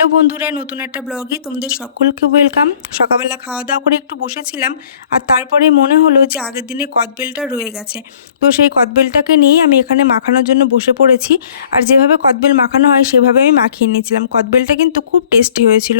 Hello বন্ধুরা, নতুন একটা ব্লগে তোমাদের সকলকে ওয়েলকাম। সকালবেলা খাওয়া দাওয়া করে একটু বসেছিলাম, আর তারপরে মনে হলো যে আগের দিনে কদবেলটা রয়ে গেছে। তো সেই কদবেলটাকে নিয়েই আমি এখানে মাখানোর জন্য বসে পড়েছি, আর যেভাবে কদবেল মাখানো হয়, সেভাবে আমি মাখিয়ে নিয়েছিলাম। কদবেলটা কিন্তু খুব টেস্টি হয়েছিল।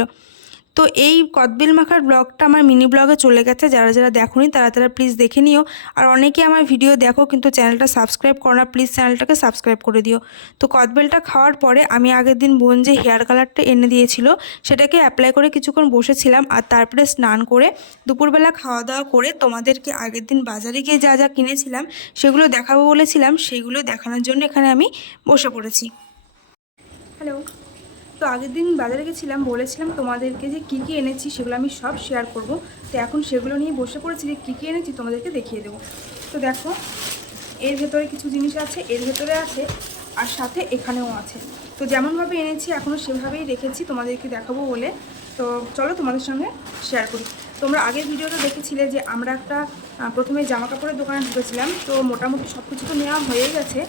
তো এই কদবেল মাখার ব্লগটা আমার মিনি ব্লগে চলে গেছে। যারা যারা দেখোনি তারা তারা প্লিজ দেখে নিও। আর অনেকে আমার ভিডিও দেখো কিন্তু চ্যানেলটা সাবস্ক্রাইব করো না প্লিজ চ্যানেলটাকে সাবস্ক্রাইব করে দিও। তো কদবেলটা খাওয়ার পরে আমি আগের দিন বোন যে হেয়ার কালারটা এনে দিয়েছিল, সেটাকে অ্যাপ্লাই করে কিছুক্ষণ বসেছিলাম আর তারপরে স্নান করে দুপুরবেলা খাওয়া দাওয়া করে তোমাদেরকে আগের দিন বাজারে গিয়ে যা যা কিনেছিলাম, সেগুলো দেখাবো বলেছিলাম, সেগুলো দেখানোর জন্য এখানে আমি বসে পড়েছি। হ্যালো তো আগের দিন বাজারে গেছিলাম, বলেছিলাম তোমাদেরকে যে কী কী এনেছি সেগুলো আমি সব শেয়ার করব। তো এখন সেগুলো নিয়ে বসে পড়েছি যে কী কী এনেছি তোমাদেরকে দেখিয়ে দেবো। তো দেখো, এর ভেতরে কিছু জিনিস আছে, এর ভেতরে আছে, আর সাথে এখানেও আছে। তো যেমনভাবে এনেছি, এখনও সেভাবেই রেখেছি, তোমাদেরকে দেখাবো বলে। তো চলো তোমাদের সঙ্গে শেয়ার করি। তোমরা আগের ভিডিওতে দেখেছিলে যে আমরা একটা প্রথমে জামা কাপড়ের দোকানে ঢুকেছিলাম, তো মোটামুটি সব কিছু তো নেওয়া হয়ে গেছে,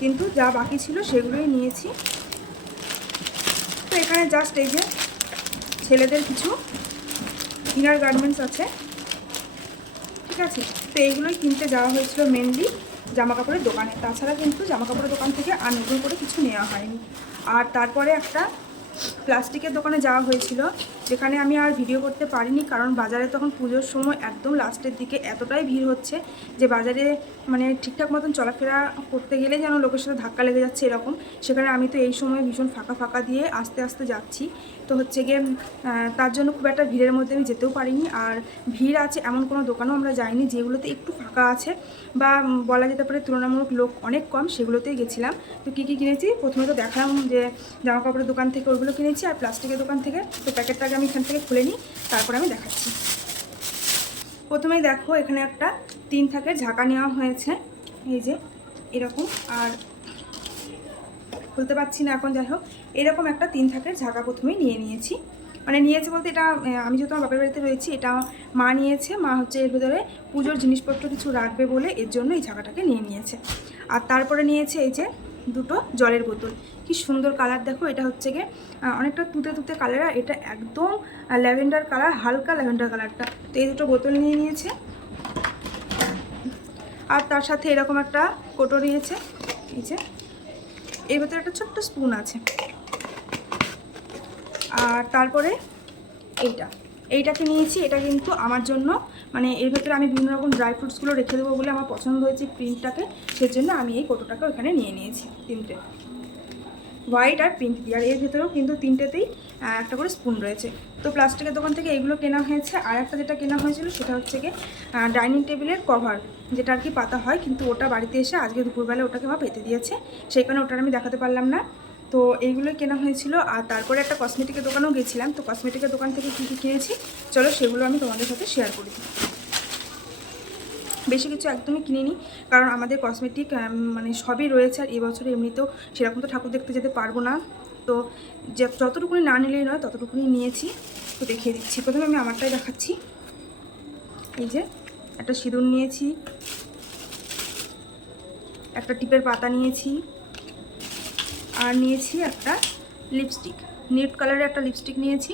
কিন্তু যা বাকি ছিল সেগুলোই নিয়েছি। তো এখানে জাস্ট এই যে ছেলেদের কিছু ইনার গার্মেন্টস আছে। ঠিক আছে? তো এইগুলোই কিনতে যাওয়া হয়েছিল মেনলি জামা কাপড়ের দোকানে। তাছাড়া কিন্তু জামা কাপড়ের দোকান থেকে আর নতুন করে কিছু নেওয়া হয়নি। আর তারপরে একটা প্লাস্টিকের দোকানে যাওয়া হয়েছিল, যেখানে আমি আর ভিডিও করতে পারিনি, কারণ বাজারে তখন পুজোর সময় একদম লাস্টের দিকে এতটাই ভিড় হচ্ছে যে বাজারে মানে ঠিকঠাক মতন চলাফেরা করতে গেলে যেন লোকের সাথে ধাক্কা লেগে যাচ্ছে এরকম। সেখানে আমি তো এই সময় ভীষণ ফাঁকা ফাঁকা দিয়ে আস্তে আস্তে যাচ্ছি। তো হচ্ছে গিয়ে তার জন্য খুব একটা ভিড়ের মধ্যে আমি যেতেও পারিনি। আর ভিড় আছে এমন কোনো দোকানও আমরা যাইনি যেগুলোতে একটু ফাঁকা আছে বা বলা যেতে পারে তুলনামূলক লোক অনেক কম সেগুলোতেই গেছিলাম। তো কী কী কিনেছি? প্রথমে তো দেখালাম যে জামা কাপড়ের দোকান থেকে ওইগুলো কিনেছি। আর প্লাস্টিকের দোকান থেকে। তো প্যাকেটটাকে আমি এখান থেকে খুলে নিই, তারপরে আমি দেখাচ্ছি। প্রথমেই দেখো, এখানে একটা তিন থাকের ঝাঁকা নেওয়া হয়েছে। এই যে, এরকম। আর খুলতে পারছি না এখন, যাই হোক। এরকম একটা তিন থাকের ঝাঁকা প্রথমেই নিয়ে নিয়েছি। মানে নিয়েছে বলতে এটা আমি যেহেতু আমার বাপের বাড়িতে রয়েছি, এটা মা নিয়েছে। মা হচ্ছে এর ভেতরে পুজোর জিনিসপত্র কিছু রাখবে বলে এর জন্য এই ঝাঁকাটাকে নিয়ে নিয়েছে। আর তারপরে নিয়েছে এই যে দুটো জলের বোতল। কি সুন্দর কালার দেখো, এটা হচ্ছে গিয়ে অনেকটা তুতে তুতে কালার, আর এটা একদম ল্যাভেন্ডার কালার, হালকা ল্যাভেন্ডার কালারটা। তো এই দুটো বোতল নিয়ে নিয়েছে। আর তার সাথে এরকম একটা কোটো নিয়েছে। এই যে, এর ভেতরে একটা ছোট্ট স্পুন আছে। আর তারপরে এইটা। এইটাকে নিয়েছি, এটা কিন্তু আমার জন্য। মানে এর ভেতরে আমি বিভিন্ন রকম ড্রাই ফ্রুটসগুলো রেখে দেবো বলে আমার পছন্দ হয়েছে প্রিন্টটাকে সেজন্য আমি এই কোটোটাকে ওখানে নিয়ে নিয়েছি তিনটে। হোয়াইট আর পিঙ্ক দিয়ে। আর এর ভেতরেও কিন্তু তিনটেতেই একটা করে স্পুন রয়েছে। তো প্লাস্টিকের দোকান থেকে এগুলো কেনা হয়েছে। আর একটা যেটা কেনা হয়েছিল সেটা হচ্ছে গিয়ে ডাইনিং টেবিলের কভার যেটা আর কি পাতা হয়। কিন্তু ওটা বাড়িতে এসে আজকে দুপুরবেলা ওটাকে মা পেতে দিয়েছে। সেই কারণে ওটা আমি দেখাতে পারলাম না। তো এইগুলোই কেনা হয়েছিল। আর তারপরে একটা কসমেটিকের দোকানেও গেছিলাম। তো কসমেটিকের দোকান থেকে কী কী কিনেছি? চলো সেগুলো আমি তোমাদের সাথে শেয়ার করি। বেশি কিছু একদমই কিনিনি। কারণ আমাদের কসমেটিক মানে সবই রয়েছে। আর এবছরে এমনিতেও সেরকম তো ঠাকুর দেখতে যেতে পারব না। তো যতটুকুনি না নিলেই নয়, ততটুকুনি নিয়েছি। তো দেখিয়ে দিচ্ছি। প্রথমে আমি আমারটাই দেখাচ্ছি। এই যে একটা সিঁদুর নিয়েছি। একটা টিপের পাতা নিয়েছি। আর নিয়েছি একটা লিপস্টিক নিট কালারের একটা লিপস্টিক নিয়েছি।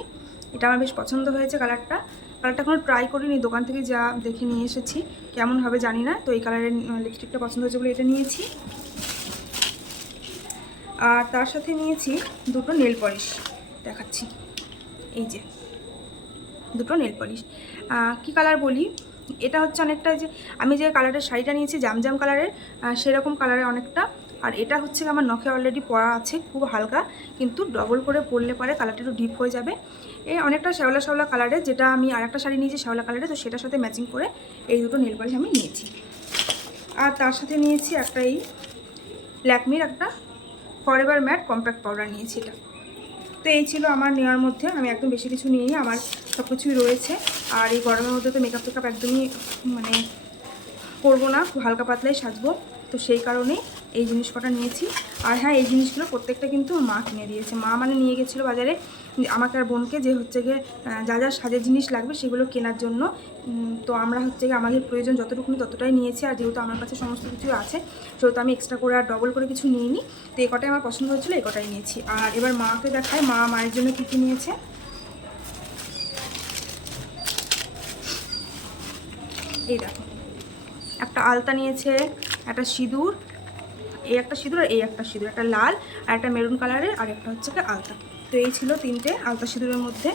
এটা আমার বেশ পছন্দ হয়েছে কালারটা কালারটা এখনও ট্রাই করিনি, দোকান থেকে যা দেখে নিয়ে এসেছি। কেমন হবে জানি না, তো এই কালারের লিপস্টিকটা পছন্দ হয়েছে বলে এটা নিয়েছি। আর তার সাথে নিয়েছি দুটো নেল পলিশ দেখাচ্ছি। এই যে, দুটো নেল পলিশ কী কালার বলি? এটা হচ্ছে অনেকটা যে, আমি যে কালারের শাড়িটা নিয়েছি, জামজাম কালারের সেরকম কালারের অনেকটা আর এটা হচ্ছে আমার নখে অলরেডি পরা আছে, খুব হালকা, কিন্তু ডবল করে পরলে পরে কালারটা একটু ডিপ হয়ে যাবে। এই অনেকটা শ্যাওলা শ্যাওলা কালারের যেটা আমি আর একটা শাড়ি নিয়েছি শ্যাওলা কালারে তো সেটার সাথে ম্যাচিং করে এই দুটো নেল পলিশ আমি নিয়েছি। আর তার সাথে নিয়েছি একটা এই ল্যাকমির একটা ফরএভার ম্যাট কম্প্যাক্ট পাউডার নিয়েছি এটা। তো এই ছিল আমার নেওয়ার মধ্যে, আমি একদম বেশি কিছু নিইনি, আমার সব কিছুই রয়েছে। আর এই গরমের মধ্যে তো মেকআপ টেকআপ একদমই মানে করব না হালকা পাতলাই সাজবো, তো সেই কারণে এই জিনিস কটা নিয়েছি। আর হ্যাঁ এই জিনিসগুলো প্রত্যেকটা কিন্তু মা কিনে দিয়েছে। মা মানে নিয়ে গেছিল বাজারে, আমাকে আর বোনকে যে হচ্ছে গিয়ে যা যা সাজের জিনিস লাগবে সেগুলো কেনার জন্য। তো আমরা হচ্ছে গিয়ে আমাদের প্রয়োজন যতটুকুনি ততটাই নিয়েছি। আর যেহেতু আমার কাছে সমস্ত কিছু আছে, সেহেতু আমি এক্সট্রা করে আর ডবল করে কিছু নিইনি। তো এই কটাই আমার পছন্দ হয়েছিলো এই কটাই নিয়েছি। আর এবার মাকে দেখায় মা মায়ের জন্য কী কী নিয়েছে। এই দেখো, একটা আলতা নিয়েছে, একটা সিঁদুর এই একটা সিঁদুর আর এই একটা সিঁদুর, একটা লাল আর একটা মেরুন কালারের আর একটা হচ্ছে কি আলতা। তো এই ছিল তিনটে আলতা সিঁদুরের মধ্যে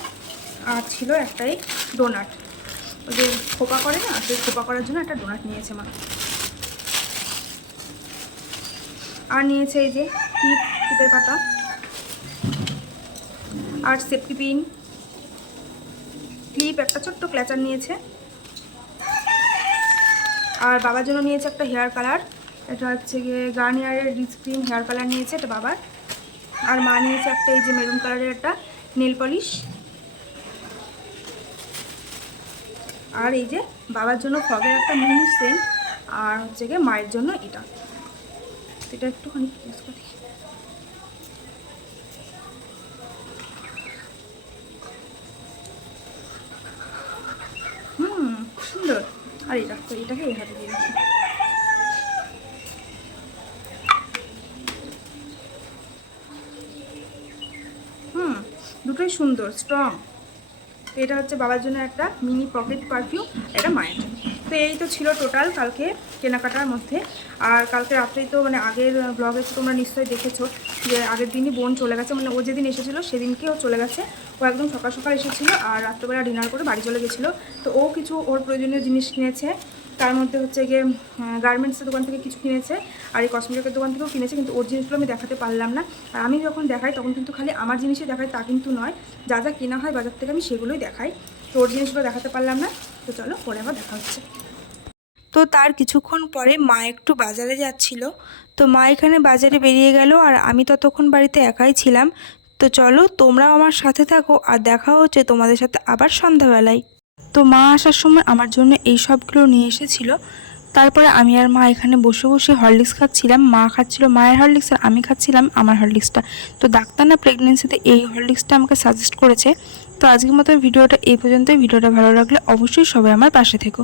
আর ছিল একটাই ডোনাট। ওই যে খোপা করে না, সেই খোপা করার জন্য একটা ডোনাট নিয়েছে মা। আর নিয়েছে এই যে টিপ, টিপের পাতা। আর সেফটি পিন। ক্লিপ, একটা ছোট্ট ক্ল্যাচার নিয়েছে। আর বাবার জন্য নিয়েছে একটা হেয়ার কালার। এটা হচ্ছে গিয়ে গার্নিয়ারের রিচ ক্রিম হেয়ার কালার নিয়েছে এটা বাবার। আর মা নিয়েছে একটা এই যে মেরুন কালারের একটা নেল পলিশ। আর এই যে বাবার জন্য ফগের একটা মিনি সেন্ট, আর হচ্ছে গিয়ে মায়ের জন্য এটা। এটা একটুখানি use করে। হুম সুন্দর। আর এটা, তো এটাকে এই হাতে দিয়ে হুম দুটোই সুন্দর স্ট্রং তো এটা হচ্ছে বাবার জন্য একটা মিনি পকেট পারফিউম এটা মায়ের তো এই তো ছিল টোটাল কালকে কেনাকাটার মধ্যে। আর কালকে রাত্রেই তো মানে আগের ব্লগে তোমরা নিশ্চয়ই দেখেছ যে আগের দিনই বোন চলে গেছে। মানে ও যেদিন এসেছিল সেদিনকে ও চলে গেছে। ও একদম সকাল সকাল এসেছিল আর রাত্রেবেলা ডিনার করে বাড়ি চলে গেছিল। তো ও কিছু ওর প্রয়োজনীয় জিনিস কিনেছে। তার মধ্যে হচ্ছে গিয়ে গার্মেন্টসের দোকান থেকে কিছু কিনেছে, আর এই কসমেটিকের দোকান থেকেও কিনেছে, কিন্তু ওর জিনিসগুলো আমি দেখাতে পারলাম না। আর আমি যখন দেখাই, তখন কিন্তু খালি আমার জিনিসই দেখাই তা কিন্তু নয়। যা যা কেনা হয় বাজার থেকে আমি সেগুলোই দেখাই। তো ওর জিনিসগুলো দেখাতে পারলাম না। তো চলো, পরে আবার দেখা হচ্ছে। তো তার কিছুক্ষণ পরে মা একটু বাজারে যাচ্ছিল। তো মা এখানে বাজারে বেরিয়ে গেল, আর আমি ততক্ষণ বাড়িতে একাই ছিলাম। তো চলো, তোমরাও আমার সাথে থাকো, আর দেখা হচ্ছে তোমাদের সাথে আবার সন্ধ্যাবেলায়। তো মা আসার সময় আমার জন্য এই সবগুলো নিয়ে এসেছিল। তারপরে আমি আর মা এখানে বসে বসে হরলিক্স খাচ্ছিলাম। মা খাচ্ছিল মায়ের হরলিক্স আর আমি খাচ্ছিলাম আমার হরলিক্সটা। তো ডাক্তার না প্রেগনেন্সিতে এই হরলিক্সটা আমাকে সাজেস্ট করেছে। তো আজকের মতো ভিডিওটা এই পর্যন্তই। ভিডিওটা ভালো লাগলে অবশ্যই সবাই আমার পাশে থেকো।